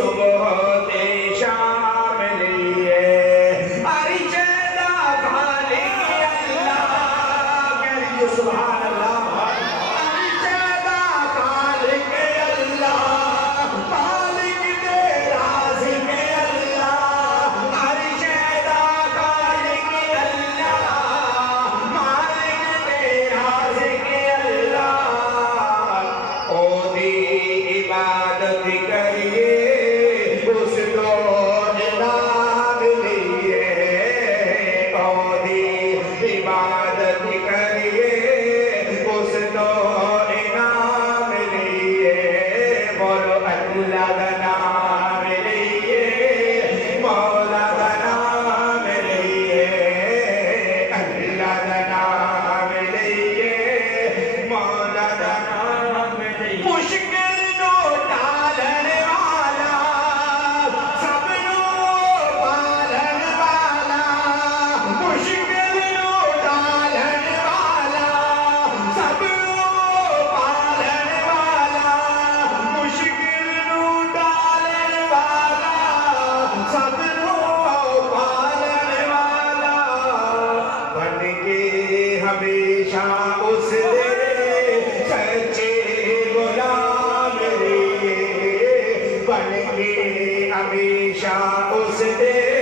صبح ہوتے شام لیے عرش دا خالق اللہ کہہ سبحان اللہ عرش دا خالق اللہ مالک دے رازق اللہ عرش دا خالق اللہ مالک دے رازق اللہ او دی عبادت کریے اس کو انعام لیے او دی عبادت کریے اس کو انعام لیے بولو اللہ کا نام لیے مولا کا نام لیے اللہ کا نام لیے مولا کا نام لیے مشکل نو ٹالن والا سب نو پالن والا مشکل نو ٹالن والا سب نو پالن والا مشکل نو ٹالن والا سب نو پالن والا بن کے ہمیشہ اس دے سچے غلام لیے بن کے ہمیشہ اس دے